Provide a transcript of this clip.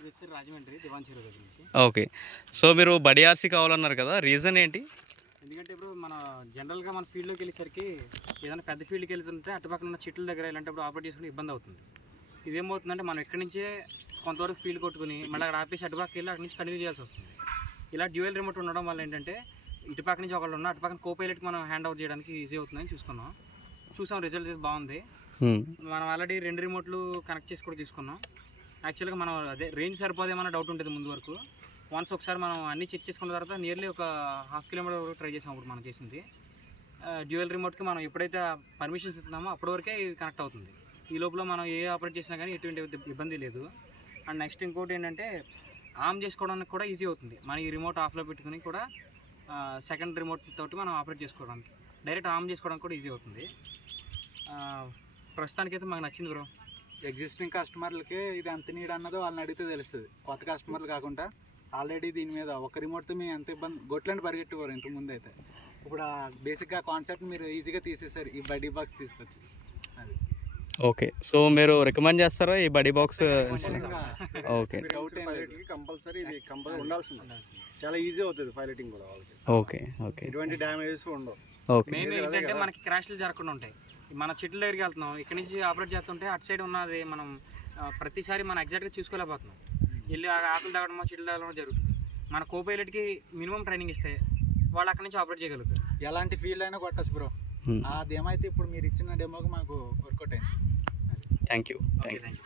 ఇది వచ్చి రాజమండ్రి దివాన్ చెరువు దగ్గర నుంచి. ఓకే. సో మీరు బడి ఆర్సీ కావాలన్నారు కదా, రీజన్ ఏంటి? ఎందుకంటే ఇప్పుడు మన జనరల్గా మన ఫీల్డ్లోకి వెళ్ళేసరికి ఏదైనా పెద్ద ఫీల్డ్కి వెళ్తుంటే అటుపక్కన ఉన్న చెట్ల దగ్గర ఇలాంటప్పుడు ఆపరేట్ చేసుకుని ఇబ్బంది అవుతుంది. ఇదేమవుతుందంటే మనం ఎక్కడి నుంచే కొంతవరకు ఫీల్డ్ కొట్టుకుని మళ్ళీ అక్కడ ఆపేసి అటుపక్క వెళ్ళి అక్కడి నుంచి కంటిన్యూ చేయాల్సి వస్తుంది. ఇలా డ్యూయల్ రిమోట్ ఉండడం వల్ల ఏంటంటే ఇటుపక్క నుంచి ఒకళ్ళు ఉన్న అటుపక్కన కోపైలట్కి మనం హ్యాండ్ ఓవర్ చేయడానికి ఈజీ అవుతుందని చూసాం రిజల్ట్ అయితే బాగుంది. మనం ఆల్రెడీ 2 రిమోట్లు కనెక్ట్ చేసి కూడా తీసుకున్నాం. యాక్చువల్గా మనం అదే రేంజ్ సరిపోదేమన్నా డౌట్ ఉంటుంది ముందు వరకు. వన్స్ ఒకసారి మనం అన్నీ చెక్ చేసుకున్న తర్వాత నియర్లీ ఒక 1/2 కిలోమీటర్ వరకు ట్రై చేసాం. ఇప్పుడు మనం చేసింది డ్యూయల్ రిమోట్కి మనం ఎప్పుడైతే పర్మిషన్స్ ఇస్తున్నామో అప్పటి వరకే ఇది కనెక్ట్ అవుతుంది. ఈ లోపల మనం ఏ ఆపరేట్ చేసినా కానీ ఎటువంటి ఇబ్బంది లేదు. అండ్ నెక్స్ట్ ఇంకోటి ఏంటంటే ఆన్ చేసుకోవడానికి కూడా ఈజీ అవుతుంది. మన ఈ రిమోట్ ఆఫ్లో పెట్టుకుని కూడా సెకండ్ రిమోట్ తోటి మనం ఆపరేట్ చేసుకోవడానికి డైరెక్ట్ ఆన్ చేసుకోవడానికి కూడా ఈజీ అవుతుంది. ప్రస్తుతానికైతే మాకు నచ్చింది బ్రో. ఎగ్జిస్టింగ్ కస్టమర్లకి ఇది ఎంత నీడ్ అన్నదో వాళ్ళని అడిగితే తెలుస్తుంది. కొత్త కస్టమర్లు కాకుండా ఆల్రెడీ దీని మీద ఒక రిమోట్తో మేము ఎంత ఇబ్బంది గొట్లని పరిగెట్టుకోరు ఇంతకు ముందు అయితే. ఇప్పుడు బేసిక్గా కాన్సెప్ట్ మీరు ఈజీగా తీసేసారు ఈ బడీ బాక్స్ తీసుకొచ్చి. అది ఓకే. సో మీరు రికమెండ్ చేస్తారా ఈ బడీ బాక్స్? ఓకే. కంపల్సరీ ఇది కంపల్సరీ ఉండాల్సింది. చాలా ఈజీ అవుతుంది పైలటింగ్ కూడా వాళ్ళకి. ఓకే. ఓకే. ఎటువంటి డ్యామేజెస్ ఉండవు. ఓకే. మెయిన్ ఏంటంటే మనకి క్రాష్లు జరగకుండా ఉంటాయి. మన చెట్ల దగ్గరికి వెళ్తున్నాం, ఇక్కడ నుంచి ఆపరేట్ చేస్తుంటే అటు సైడ్ ఉన్నది మనం ప్రతిసారి మనం ఎగ్జాక్ట్గా చూసుకోలేకపోతున్నాం. వెళ్ళి ఆకులు తాగడమో చెట్లు తాగడమో జరుగుతుంది. మన కోపైలట్కి మినిమం ట్రైనింగ్ ఇస్తే వాళ్ళు అక్కడి నుంచి ఆపరేట్ చేయగలుగుతారు. ఎలాంటి ఫీల్డ్ అయినా కొట్టచ్చు బ్రో. ఆ డెమో అయితే ఇప్పుడు మీరు ఇచ్చిన డెమోకి మాకు వర్కౌట్ అయింది. Thank you. Thank you.